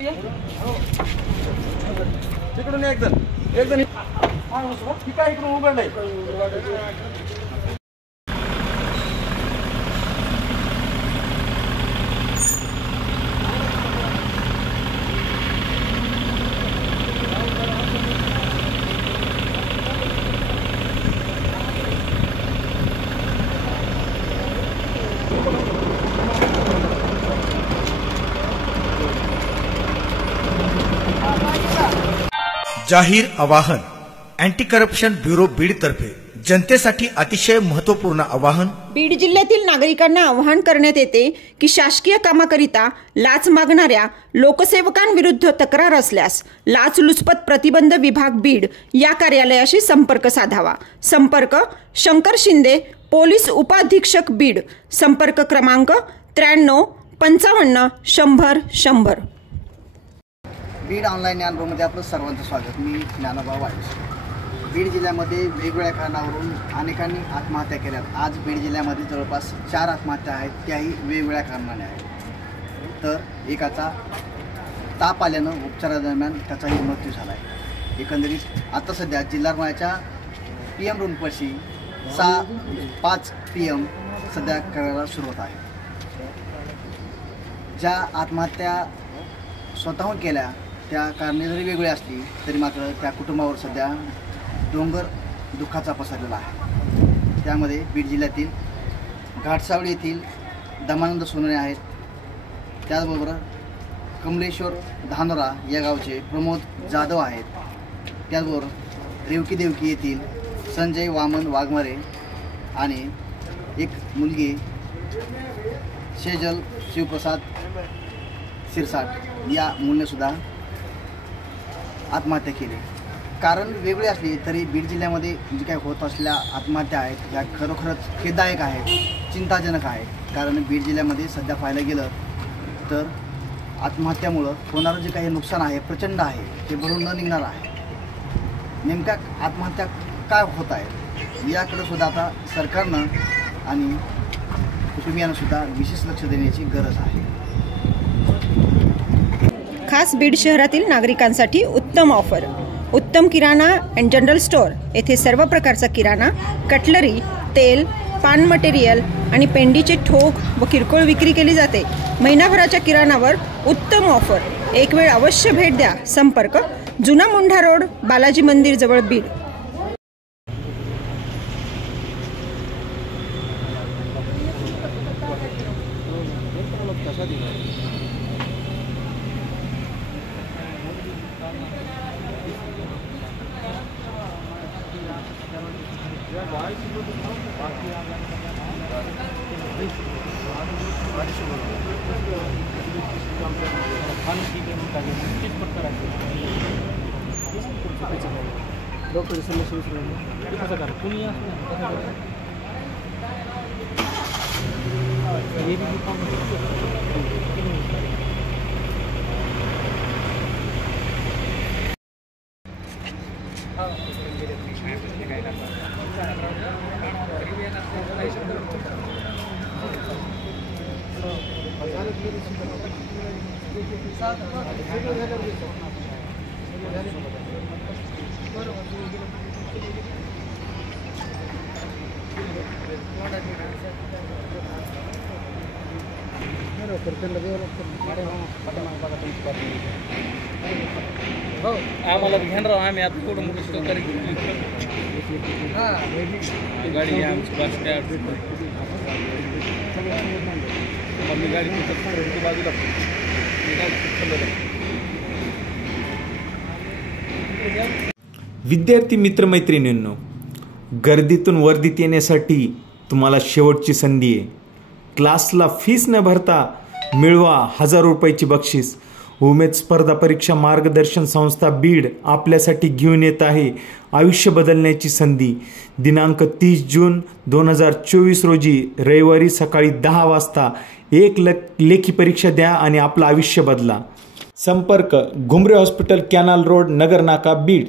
तिकडून एक जण ठीक आहे, इकडून उघडलंय. जाहीर आवाहन अँटी करप्शन ब्युरो बीड तर्फे जनतेसाठी अतिशय महत्त्वपूर्ण आवाहन. बीड जिल्ह्यातील नागरिकांना आवाहन करण्यात येते की शासकीय कामाकरिता लाच मागणाऱ्या लोकसेवकांविरुद्ध तक्रार असल्यास लाचलुचपत प्रतिबंध विभाग बीड या कार्यालयाशी संपर्क साधावा. संपर्क शंकर शिंदे, पोलीस उपाधीक्षक बीड. संपर्क क्रमांक 93 55 100 100. बीड ऑनलाईन या अनुभवामध्ये आपलं सर्वांचं स्वागत. मी ज्ञानोबा वाळीस. बीड जिल्ह्यामध्ये वेगवेगळ्या कारणावरून अनेकांनी आत्महत्या केल्या. आज बीड जिल्ह्यामध्ये जवळपास 4 आत्महत्या आहेत, त्याही वेगवेगळ्या कारणाने आहेत. तर एकाचा ताप आल्यानं उपचारादरम्यान त्याचाही मृत्यू झाला आहे. एकंदरीत आता सध्या जिल्हा रुग्णालयाच्या PM रूमपाशी 5 PM सध्या करायला सुरुवात आहे. ज्या आत्महत्या स्वतःहून केल्या त्या कारणे जरी वेगळी असली तरी मात्र त्या कुटुंबावर सध्या डोंगर दुःखाचा पसरलेला आहे. त्यामध्ये बीड जिल्ह्यातील घाटसावळी येथील दमानंद सोनवणे आहेत. त्याचबरोबर कमलेश्वर धानोरा या गावचे प्रमोद जाधव आहेत. त्याचबरोबर रेवकी देवकी येथील संजय वामन वाघमारे आणि एक मुलगी शेजल शिवप्रसाद शिरसाट या मुलीनेसुद्धा आत्महत्या केली. कारण वेगळी असली तरी बीड जिल्ह्यामध्ये जे काही होत असलेल्या आत्महत्या आहेत ह्या खरोखरच खेददायक आहेत, चिंताजनक आहेत. कारण बीड जिल्ह्यामध्ये सध्या पाहायला गेलं तर आत्महत्यामुळं होणारं जे काही नुकसान आहे प्रचंड आहे, ते भरून न निघणार आहे. नेमक्या आत्महत्या काय होत आहेत याकडे सुद्धा आता सरकारनं आणि कुटुंबियांनासुद्धा विशेष लक्ष देण्याची गरज आहे. खास बीड शहरातील नागरिकांसाठी उत्तम ऑफर. उत्तम किराणा अँड जनरल स्टोअर येथे सर्व प्रकारचा किराणा, कटलरी, तेल, पान मटेरियल आणि पेंडीचे ठोक व किरकोळ विक्री केली जाते. महिनाभराच्या किराणावर उत्तम ऑफर. एक वेळ अवश्य भेट द्या. संपर्क जुना मुंढा रोड, बालाजी मंदिर जवळ, बीड. आम्हाला घेऊन राहू. आम्ही आता थोडं मोठं सहकार्य गाडी आमची बस स्टँड मम्मी गाडी बाजूला विद्यार्थी मित्रमैत्रिणींनो, गर्दीतून वर्दीत येण्यासाठी तुम्हाला शेवटची संधी आहे. क्लासला फीस न भरता मिळवा 1000 रुपयाची बक्षीस. उमेद स्पर्धा परीक्षा मार्गदर्शन संस्था बीड आपल्यासाठी घेऊन येत आहे आयुष्य बदलण्याची संधी. दिनांक 30 जून 2024 रोजी रविवारी सकाळी 10 वाजता एक लेखी परीक्षा द्या आणि आपलं आयुष्य बदला. संपर्क घुमरे हॉस्पिटल, कॅनल रोड, नगर नाका, बीड.